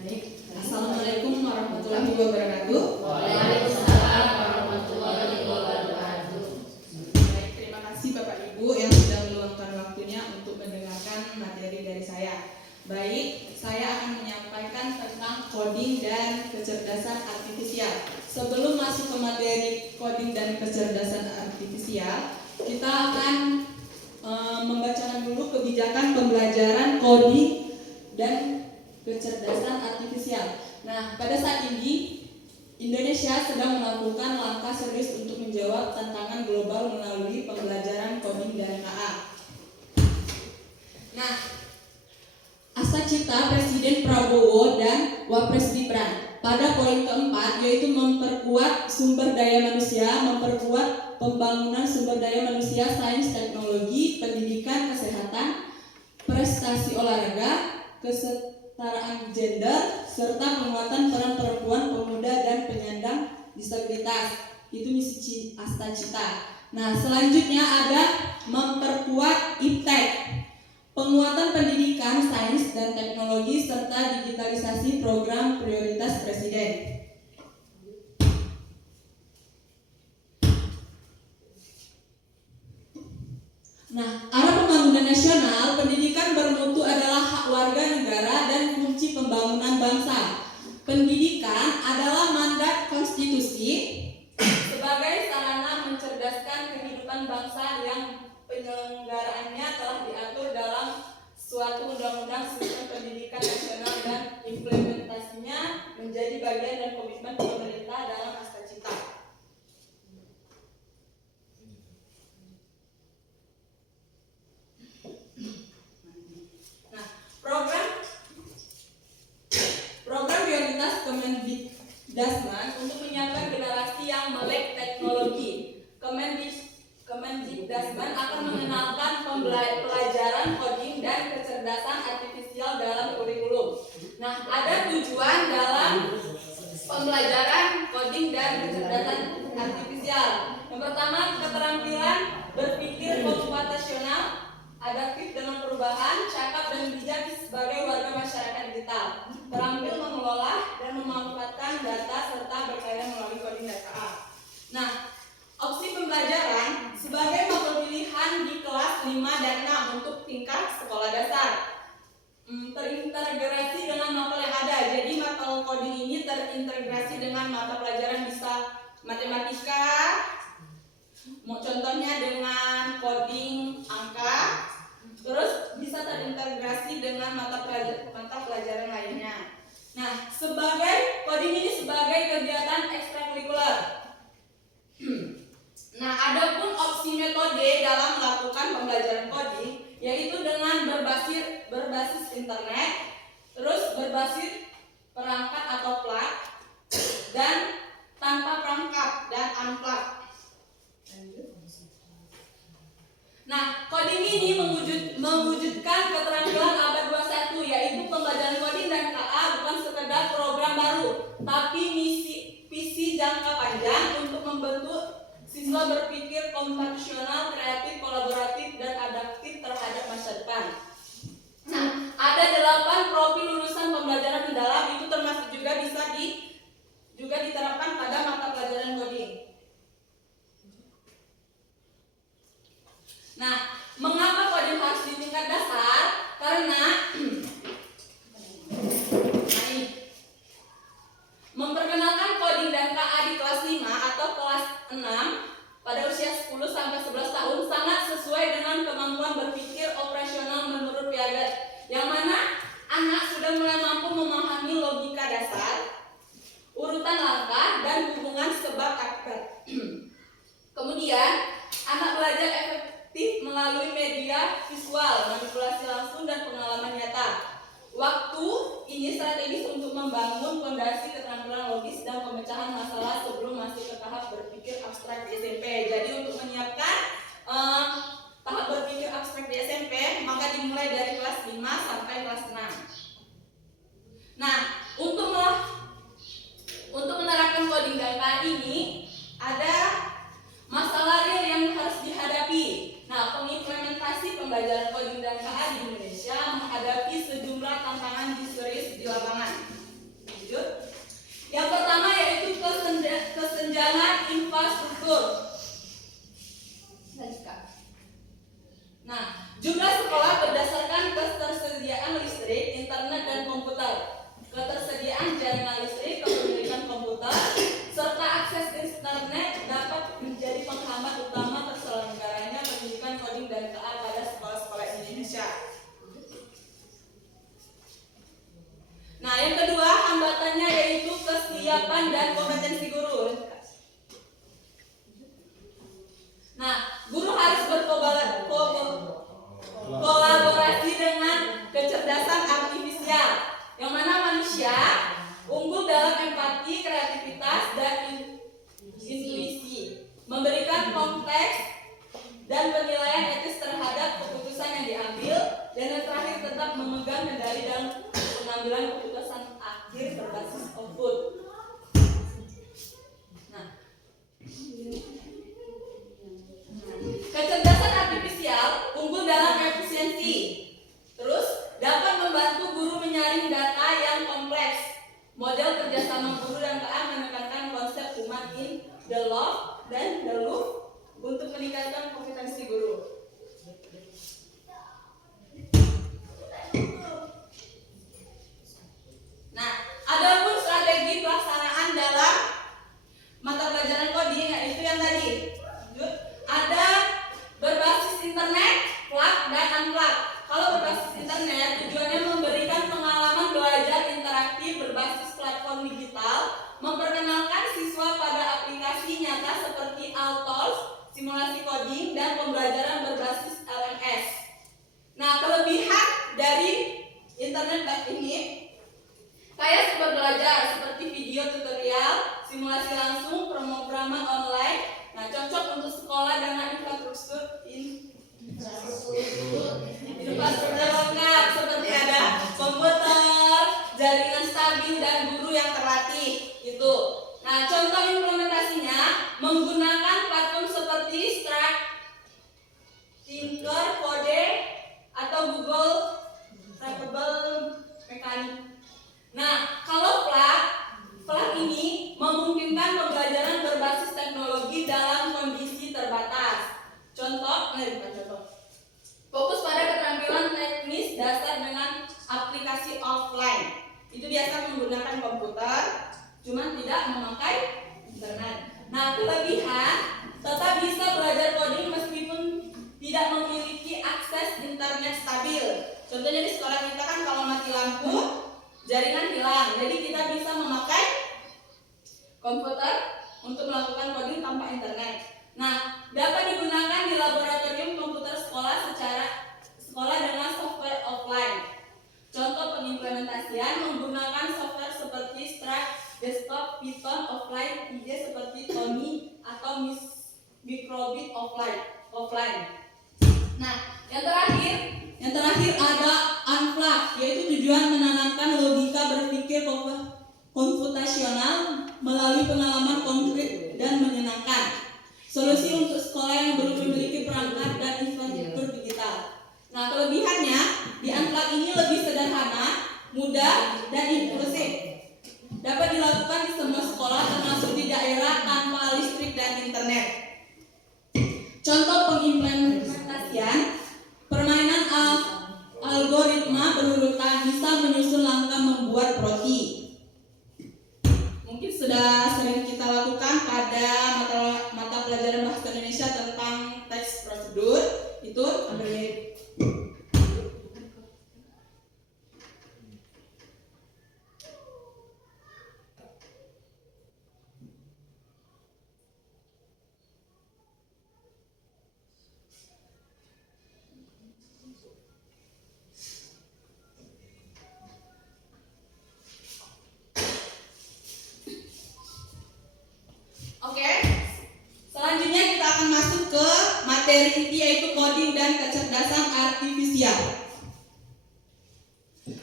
Baik, Assalamualaikum warahmatullahi wabarakatuh. Waalaikumsalam warahmatullahi wabarakatuh. Baik, terima kasih Bapak Ibu yang sudah meluangkan waktunya untuk mendengarkan materi dari saya. Baik, saya akan menyampaikan tentang coding dan kecerdasan artifisial. Sebelum masuk ke materi coding dan kecerdasan artifisial, kita akan membacakan dulu kebijakan pembelajaran coding dan kecerdasan artifisial. Nah, pada saat ini Indonesia sedang melakukan langkah serius untuk menjawab tantangan global melalui pembelajaran coding dan KA. Nah, Astacita Presiden Prabowo dan Wapres Gibran pada poin keempat, yaitu memperkuat sumber daya manusia, memperkuat pembangunan sumber daya manusia, sains, teknologi, pendidikan, kesehatan, prestasi olahraga, kesetaraan gender, serta penguatan peran perempuan, pemuda, dan penyandang disabilitas. Itu misi Astacita. Nah, selanjutnya ada memperkuat iptek, penguatan pendidikan, sains, dan teknologi, serta digitalisasi program prioritas Presiden. Nah, arah pembangunan nasional, pendidikan bermutu adalah hak warga negara dan kunci pembangunan bangsa. Pendidikan adalah mandat konstitusi sebagai sarana mencerdaskan kehidupan bangsa yang penyelenggaraannya telah diatur dalam suatu undang-undang sistem pendidikan nasional dan implementasinya menjadi bagian dan komitmen pemerintah dalam Astacita. Nah, program prioritas Kemendikbudristek untuk menyiapkan generasi yang melek teknologi. Kemendikbudristek akan mengenalkan pelajaran coding dan kecerdasan artifisial dalam kurikulum. Nah, ada tujuan dalam pembelajaran coding dan kecerdasan artifisial. Yang pertama, keterampilan berpikir komputasional, adaptif dengan perubahan, cakap dan bijak sebagai warga masyarakat digital, terampil mengelola dan memanfaatkan data serta berkarya melalui coding dan KA. Nah, opsi pembelajaran sebagai mata pilihan di kelas 5 dan 6 untuk tingkat sekolah dasar. Terintegrasi dengan mapel yang ada. Jadi mapel coding ini terintegrasi dengan mata pelajaran bisa matematika, contohnya dengan coding angka, terus bisa terintegrasi dengan mata pelajaran lainnya. Nah, sebagai coding ini sebagai kegiatan ekstrakurikuler. Nah, adapun opsi metode dalam melakukan pembelajaran coding yaitu dengan berbasis internet, terus berbasis perangkat atau plug, dan tanpa perangkat dan unplug. Nah, coding ini mewujudkan keterampilan abad 21, yaitu pembelajaran coding dan KA bukan sekedar program baru, tapi visi jangka panjang untuk membentuk siswa berpikir komputasional, kreatif, kolaboratif, dan adaptif terhadap masa depan. Nah, ada 8 profil lulusan pembelajaran mendalam, itu termasuk juga bisa diterapkan pada mata pelajaran coding. Nah, mengapa coding harus di tingkat dasar? Karena memperkenalkan coding dan KA di kelas 5 atau kelas 6 pada usia 10 sampai 11 tahun sangat sesuai dengan kemampuan berpikir operasional menurut Piaget, yang mana anak sudah mulai mampu memahami logika dasar, urutan langkah, dan hubungan sebab akibat. Kemudian, anak belajar efektif melalui media visual, manipulasi langsung, dan pengalaman nyata. Waktu ini strategis untuk membangun fondasi keterampilan logis dan pemecahan masalah sebelum masuk ke tahap berpikir abstrak di SMP. Jadi untuk menyiapkan tahap berpikir abstrak di SMP, maka dimulai dari kelas 5 sampai kelas 6. Nah, untuk menerapkan coding dan KA ini ada masalah real yang harus dihadapi. Nah, pengimplementasi pembelajaran coding dan KA di Indonesia menghadapi sejumlah tantangan serius di lapangan. internet dan komputer, ketersediaan jaringan listrik, kepemilikan komputer, serta akses internet dapat menjadi penghambat utama terselenggaranya pendidikan coding dan KA pada sekolah-sekolah Indonesia. Nah, yang kedua hambatannya yaitu kesiapan dan kompetensi guru. Nah, guru harus berkolaborasi dengan kecerdasan artifisial, yang mana manusia unggul dalam empati, kreativitas, dan intuisi, memberikan konteks dan penilaian etis terhadap keputusan yang diambil, dan yang terakhir tetap memegang kendali dalam pengambilan keputusan akhir berbasis output. Nah, kecerdasan artifisial unggul dalam efisiensi, terus dapat membantu guru menyaring data yang kompleks. Model kerjasama guru dan KA menekankan konsep human in the loop dan the loop untuk meningkatkan kompetensi guru. Nah, adapun strategi pelaksanaan dalam mata pelajaran coding yaitu yang tadi. Ada berbasis internet, plug dan unplug. Kalau berbasis internet tujuannya memberikan pengalaman belajar interaktif berbasis platform digital, memperkenalkan siswa pada aplikasi nyata seperti Altools, simulasi coding, dan pembelajaran berbasis LMS. Nah, kelebihan dari internet ini kayak sumber belajar seperti video tutorial, simulasi langsung, pemrograman online. Nah, cocok untuk sekolah dengan infrastruktur lengkap seperti ada komputer, jaringan stabil, dan guru yang terlatih. Itu. Nah, contoh implementasinya menggunakan platform seperti Stripe, Tinker, Code, atau Google Driveable Mechanic. Nah, kalau plug ini memungkinkan pembelajaran berbasis teknologi dalam kondisi terbatas. Fokus pada keterampilan teknis dasar dengan aplikasi offline. Itu biasa menggunakan komputer, cuma tidak memakai internet. Nah, kelebihan tetap bisa belajar coding meskipun tidak memiliki akses internet stabil. Contohnya di sekolah kita kan kalau mati lampu, jaringan hilang. Jadi kita bisa memakai komputer untuk melakukan coding tanpa internet. Nah, dapat digunakan di laboratorium komputer sekolah dengan software offline. Contoh pengimplementasian menggunakan software seperti Stripe, Desktop, Python, offline, ide seperti Tony atau Microbit offline. Nah, yang terakhir ada unplug, yaitu tujuan menanamkan logika berpikir komputasional melalui pengalaman konkret dan menyenangkan. Solusi untuk sekolah yang belum memiliki perangkat dan infrastruktur digital. Nah, kelebihannya di unplug ini lebih sederhana, mudah, dan inklusif. Dapat dilakukan di semua sekolah termasuk di daerah tanpa listrik dan internet. Contoh pengimplementasian permainan algoritma berurutan bisa menyusun langkah membuat roti. Mungkin sudah sering kita lakukan pada mata pelajaran bahasa Indonesia tentang teks prosedur. Itu ambil Oke, selanjutnya kita akan masuk ke materi inti yaitu coding dan kecerdasan artifisial.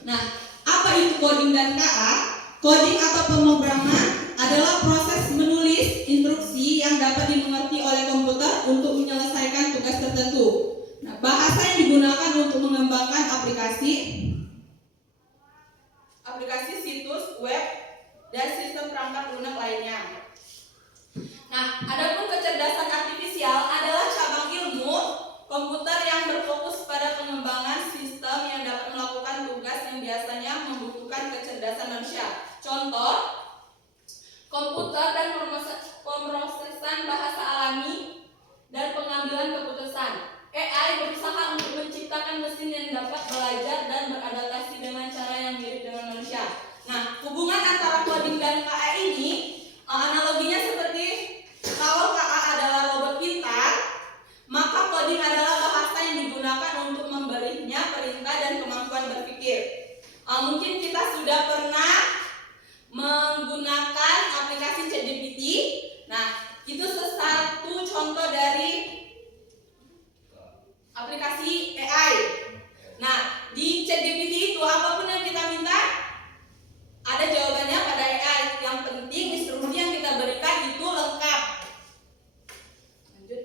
Nah, apa itu coding dan KA? Coding atau pemrograman adalah proses menulis instruksi yang dapat dimengerti oleh komputer untuk menyelesaikan tugas tertentu. Nah, bahasa yang digunakan untuk mengembangkan aplikasi situs web dan sistem perangkat lunak lainnya. Nah, adapun kecerdasan artifisial adalah cabang ilmu komputer yang berfokus pada pengembangan sistem yang dapat melakukan tugas yang biasanya kecerdasan manusia. Contoh, komputer dan pemrosesan bahasa alami dan pengambilan keputusan. AI berusaha untuk menciptakan mesin yang dapat belajar dan beradaptasi dengan cara yang mirip dengan manusia. Nah, hubungan antara coding dan KA ini analoginya seperti kalau KA adalah robot pintar, maka coding adalah bahasa yang digunakan untuk memberinya perintah dan kemampuan berpikir. Mungkin kita sudah pernah menggunakan aplikasi ChatGPT. Nah, itu satu contoh dari aplikasi AI. Nah, di ChatGPT itu apapun yang kita minta ada jawabannya pada AI. Yang penting instruksi yang kita berikan itu lengkap. Lanjut.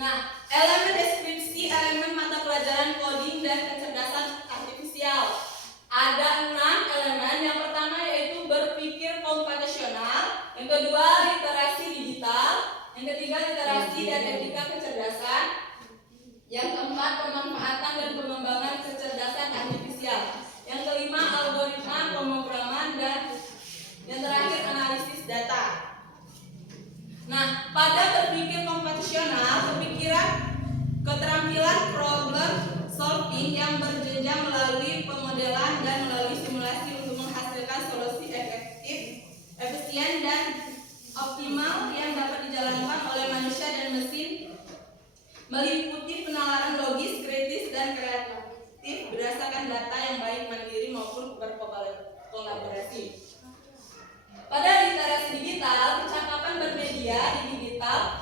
Nah, elemen deskripsi elemen mata pelajaran coding dan kecerdasan artifisial. Ada 6 elemen. Yang pertama yaitu berpikir komputasional, yang kedua literasi digital, yang ketiga literasi dan etika kecerdasan, yang keempat pemanfaatan dan pengembangan kecerdasan artifisial, yang kelima algoritma pemrograman, dan yang terakhir analisis data. Nah, pada berpikir komputasional, pemikiran keterampilan problem solving yang berjenjang melalui pemodelan dan melalui simulasi untuk menghasilkan solusi efektif, efisien, dan optimal yang dapat dijalankan oleh manusia dan mesin, meliputi penalaran logis, kritis, dan kreatif berdasarkan data yang baik mandiri maupun berkolaborasi. Pada literasi digital, percakapan bermedia di digital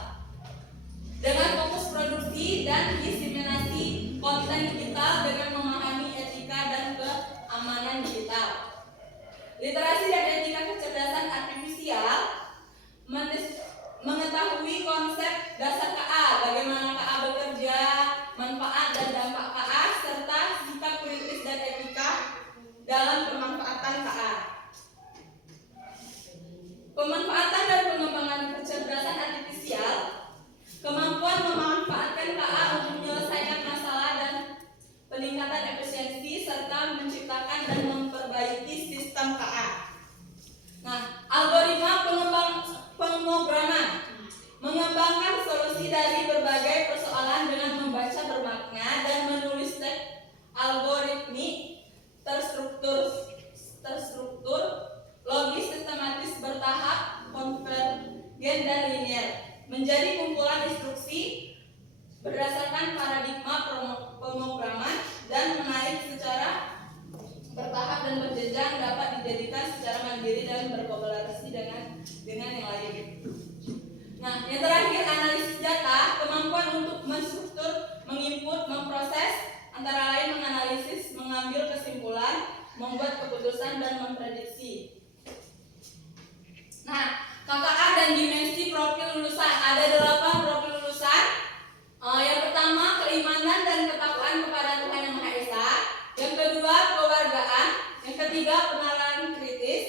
dengan fokus produksi dan diseminasi konten digital dengan memahami etika dan keamanan digital. Literasi dan etika kecerdasan artifisial mengetahui konsep dasar KA, bagaimana KA bekerja, manfaat dan dampak KA, serta sikap kritis dan etika dalam pemanfaatan KA. Pemanfaatan dan pengembangan kecerdasan artifisial, kemampuan memanfaatkan KA untuk menyelesaikan masalah dan peningkatan efisiensi serta menciptakan dan memperbaiki sistem KA. Nah, algoritma pemrograman mengembangkan solusi dari berbagai persoalan dengan membaca bermakna dan menulis teks algoritmik terstruktur, logis, sistematis, bertahap, konvergen, dan linear, menjadi kumpulan instruksi berdasarkan paradigma pemrograman dan menaik secara bertahap dan berjenjang, dapat dijadikan secara mandiri dan berkolaborasi dengan yang lain. Nah, yang terakhir analisis data, kemampuan untuk menstruktur, menginput, memproses, antara lain menganalisis, mengambil kesimpulan, membuat keputusan, dan memprediksi. Nah, KKA dan dimensi profil lulusan. Ada 8 profil lulusan. Yang pertama, keimanan dan ketakwaan kepada Tuhan Yang Maha Esa. Yang kedua, kewargaan. Yang ketiga, penalaran kritis.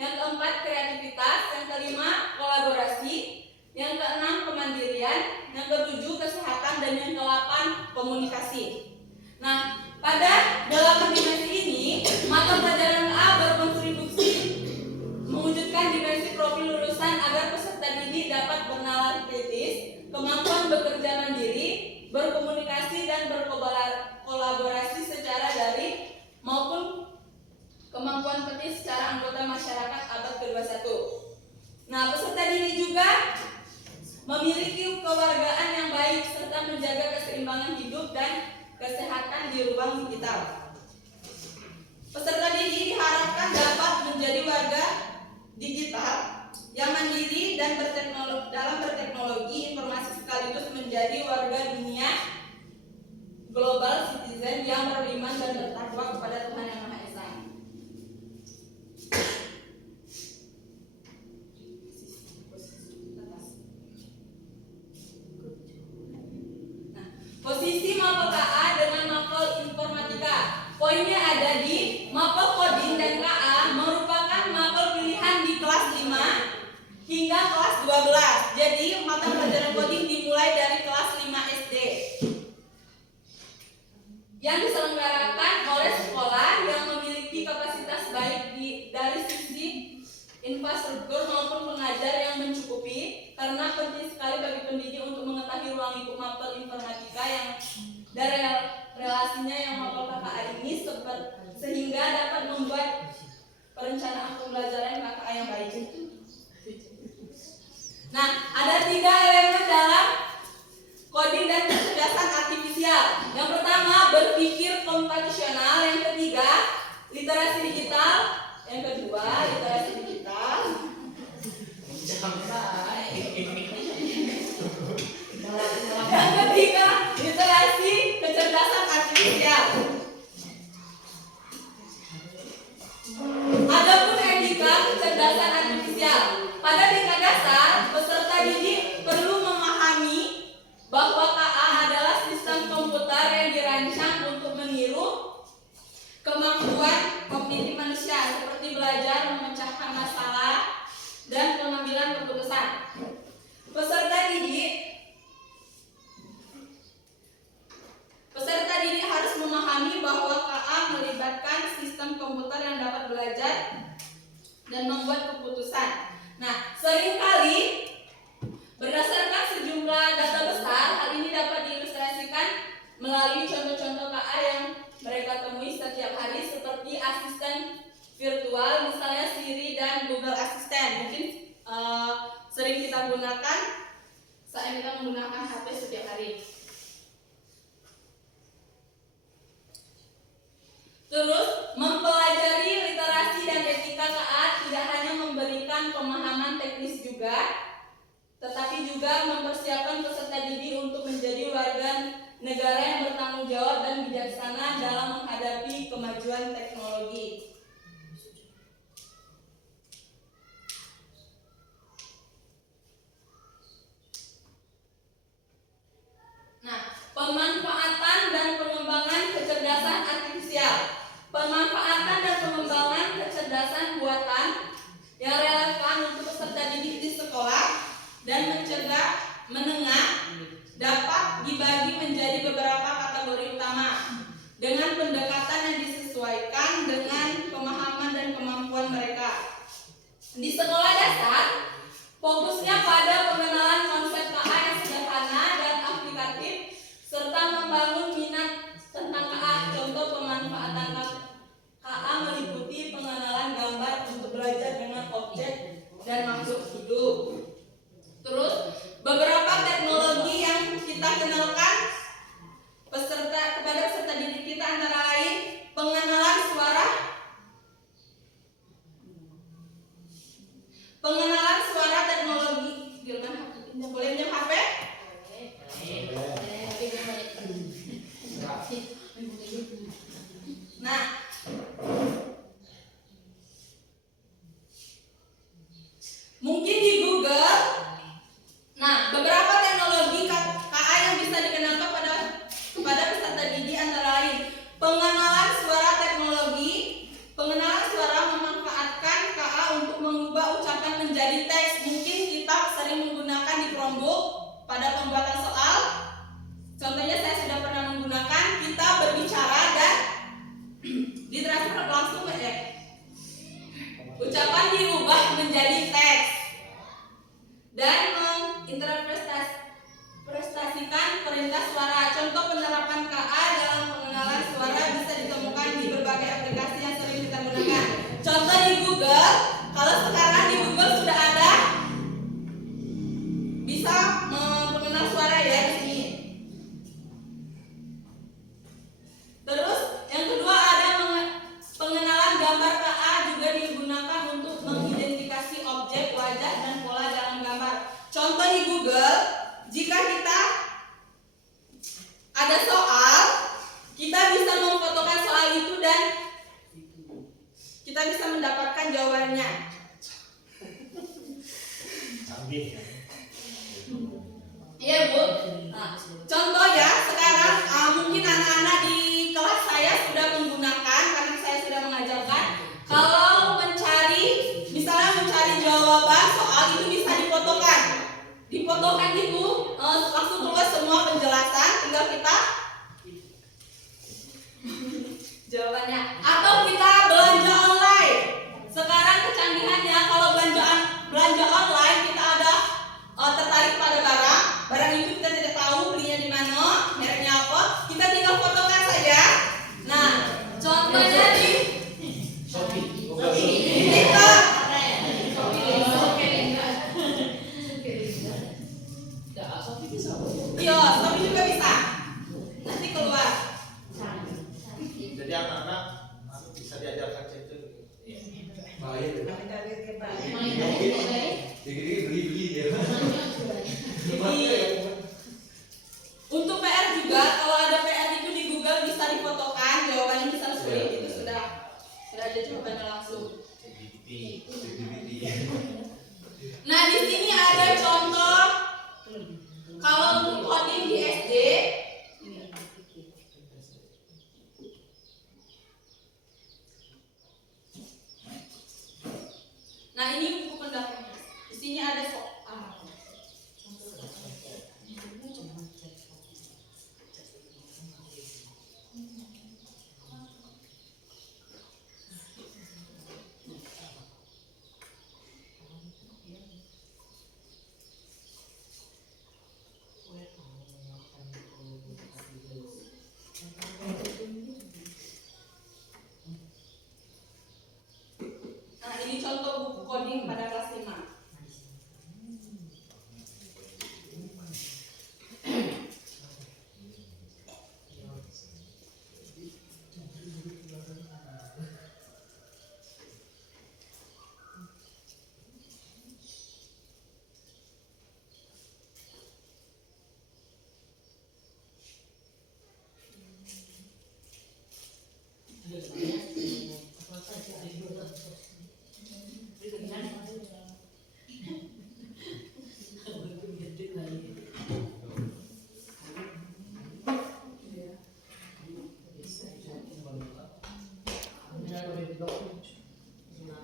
Yang keempat, kreativitas. Yang kelima, kolaborasi. Yang keenam, kemandirian. Yang ketujuh, kesehatan. Dan yang ke-8, komunikasi. Nah, pada 8 dimensi ini, mata pelajaran A berkontribusi mewujudkan dimensi profil lulusan agar peserta didik dapat bernalar kritis, kemampuan bekerja mandiri, berkomunikasi, dan berkolaborasi secara daring maupun kemampuan petis secara anggota masyarakat abad ke-21. Nah, peserta didik juga memiliki kewargaan yang baik serta menjaga keseimbangan hidup dan kesehatan di ruang digital. Peserta didik diharapkan dapat menjadi warga digital yang mandiri dan dalam berteknologi informasi sekaligus menjadi warga dunia global citizen yang beriman dan bertakwa kepada Tuhan Yang Maha Esa. Posisi mapel KA dengan mapel informatika. poinnya ada di mapel coding dan KA merupakan mapel pilihan di kelas 5 hingga kelas 12. Jadi mata pelajaran coding dimulai dari kelas 5 SD. Yang diselenggarakan oleh sekolah yang memiliki kapasitas baik dari sisi infrastruktur maupun pengajar yang mencukupi, karena penting sekali bagi pendidik untuk mengetahui ruang lingkup mapel informatika yang dari relasinya yang mapel KKA ini sehingga dapat membuat perencanaan pembelajaran KKA yang baik. Nah, ada 3 elemen dalam coding dan kecerdasan artifisial. Yang pertama, berpikir komputasional. Yang ketiga, literasi digital. Yang kedua, literasi digital. Yang ketiga, literasi kecerdasan artifisial. Adapun etika kecerdasan artifisial. Pada tingkat dasar, peserta didik perlu memahami bahwa KA adalah sistem komputer yang dirancang untuk meniru kemampuan kognitif manusia seperti belajar, memecahkan masalah, dan pengambilan keputusan. Peserta didik harus memahami bahwa KA melibatkan sistem komputer yang dapat belajar dan membuat keputusan. Nah, seringkali berdasarkan sejumlah data besar, hal ini dapat diilustrasikan melalui contoh-contoh KA yang mereka temui setiap hari seperti asisten virtual, misalnya Siri dan Google Assistant. Mungkin sering kita gunakan saat kita menggunakan HP setiap hari. Terus, mempelajari literasi dan etika KA tidak hanya memberikan pemahaman teknis juga, tetapi juga mempersiapkan peserta didik untuk menjadi warga negara yang bertanggung jawab dan bijaksana dalam menghadapi kemajuan teknologi. Nah, pemanfaatan dan pengembangan kecerdasan artifisial. Pemanfaatan dan pengembangan kecerdasan buatan yang relevan untuk peserta didik di sekolah dan mencegah menengah dapat dibagi menjadi beberapa kategori utama dengan pendekatan yang disesuaikan dengan pemahaman dan kemampuan mereka. Di sekolah dasar, fokusnya pada pengenalan konsep KA yang sederhana dan aplikatif serta membangun minat tentang KA. Contoh pemanfaatan KA meliputi pengenalan gambar untuk belajar dengan objek dan makhluk hidup. Terus, beberapa teknologi yang kita kenalkan kepada peserta didik kita antara lain pengenalan suara teknologi. Boleh pinjam HP? Nah, mungkin di Google. Nah, beberapa teknologi KA yang bisa dikenalkan kepada peserta didik antara lain pengenalan suara teknologi. Pengenalan suara memanfaatkan KA untuk mengubah ucapan menjadi teks. Mungkin kita sering menggunakan di Chromebook pada pembuatan soal. Contohnya saya sudah pernah menggunakan, kita berbicara dan ditransfer langsung ucapan diubah menjadi teks dan menginterpretasikan perintah suara. Contoh penerapan KA dalam pengenalan suara bisa ditemukan di berbagai aplikasi yang sering kita gunakan. Contoh di Google, kalau sekarang di Google sudah ada bisa pengenal suara ya di sini. Terus yang kedua ada pengenalan gambar KA juga digunakan untuk mengidentifikasi objek, wajah, dan pola dalam gambar. Contoh di Google, jika kita ada soal, kita bisa memfotokan soal itu dan kita bisa mendapatkan jawabannya. Iya Bu. Nah, contoh ya, sekarang mungkin anak-anak di kelas saya sudah menggunakan jawabannya. Atau kita belanja online. Sekarang kecanggihannya kalau belanja online kita ada tertarik pada barang itu kita tidak tahu belinya di mana, mereknya apa, kita tinggal fotokan saja. Nah, contohnya di TikTok. Iya, Shopee juga bisa. Nanti keluar. Jadi anak-anak bisa diajarkan chatting. Bahaya deh. Main Beli ya. Untuk PR juga, kalau ada PR itu di Google bisa difotokan, jawabannya bisa sulit, itu sudah ada jawabannya langsung. Nah, di sini ada contoh kalau untuk coding di SD. Nah, ini buku pendapat. Di sini ada soal. Nah, ini contoh buku coding pada kelas 5.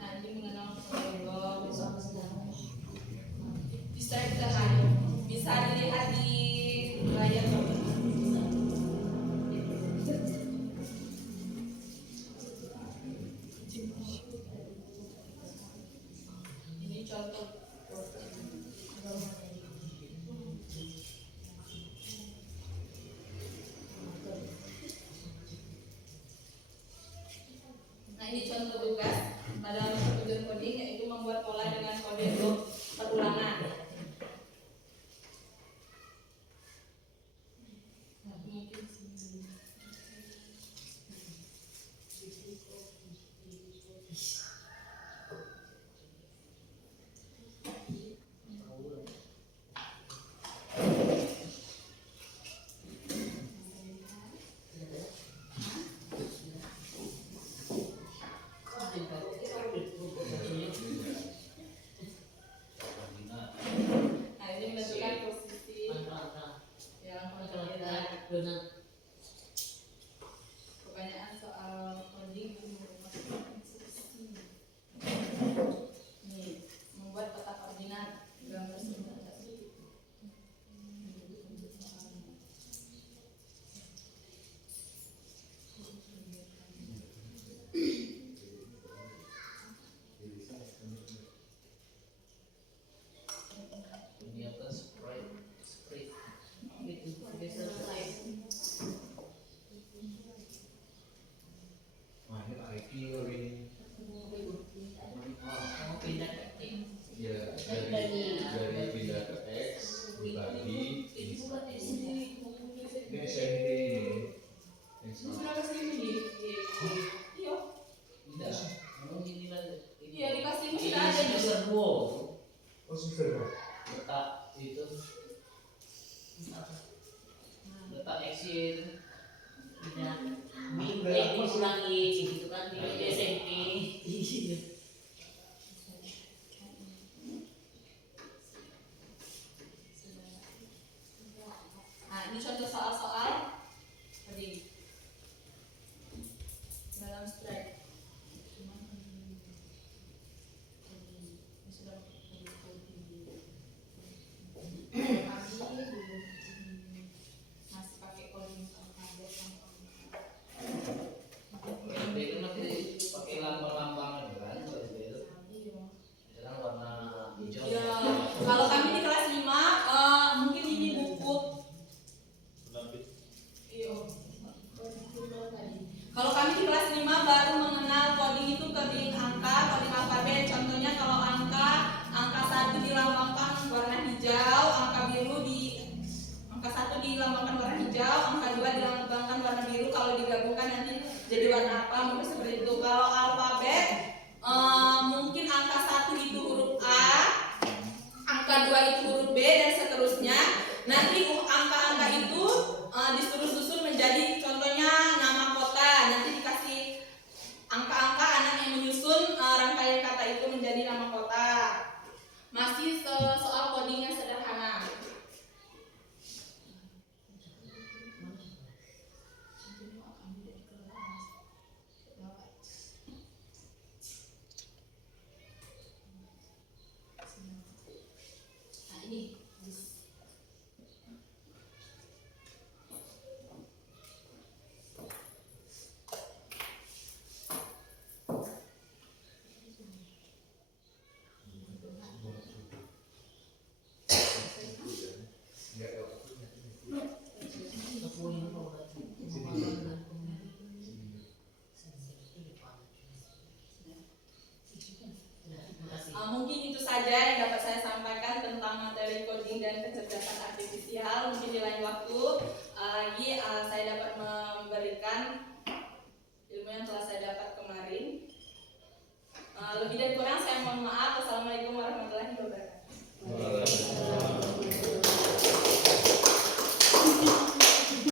Nah, ini mengenal prolog. Bisa dilihat di layar. Ini contoh. Nah, ini contoh tugas pada tujuan coding, yaitu membuat pola dengan kode untuk perulangan. Nah, ini menentukan posisi yang kebanyakan soal coding merupakan instruksi. Nih, membuat peta koordinat gambar sebentar sedikit. Dari pindah ke X dibagi ini SMP Ini sudah kasih ini. Iya. Iya, dikasih ini sudah ada. oh sudah letak exit dikurangi gitu kan di SMP. Nah, ini contoh soal-soal tadi dalam strike. Masih pakai coding dilambangkan warna hijau, angka 2 dilambangkan warna biru. Kalau digabungkan nanti jadi warna apa? Mungkin seperti itu. Kalau alfabet mungkin angka 1 itu huruf A, angka 2 itu huruf B, dan seterusnya. Nanti angka-angka itu disusun menjadi contohnya nama kota. Nanti dikasih angka-angka anak yang menyusun rangkaian kata itu menjadi nama kota. Masih soal coding yang sederhana. Nah, ini mungkin itu saja yang dapat saya sampaikan tentang materi coding dan kecerdasan artifisial. Mungkin di lain waktu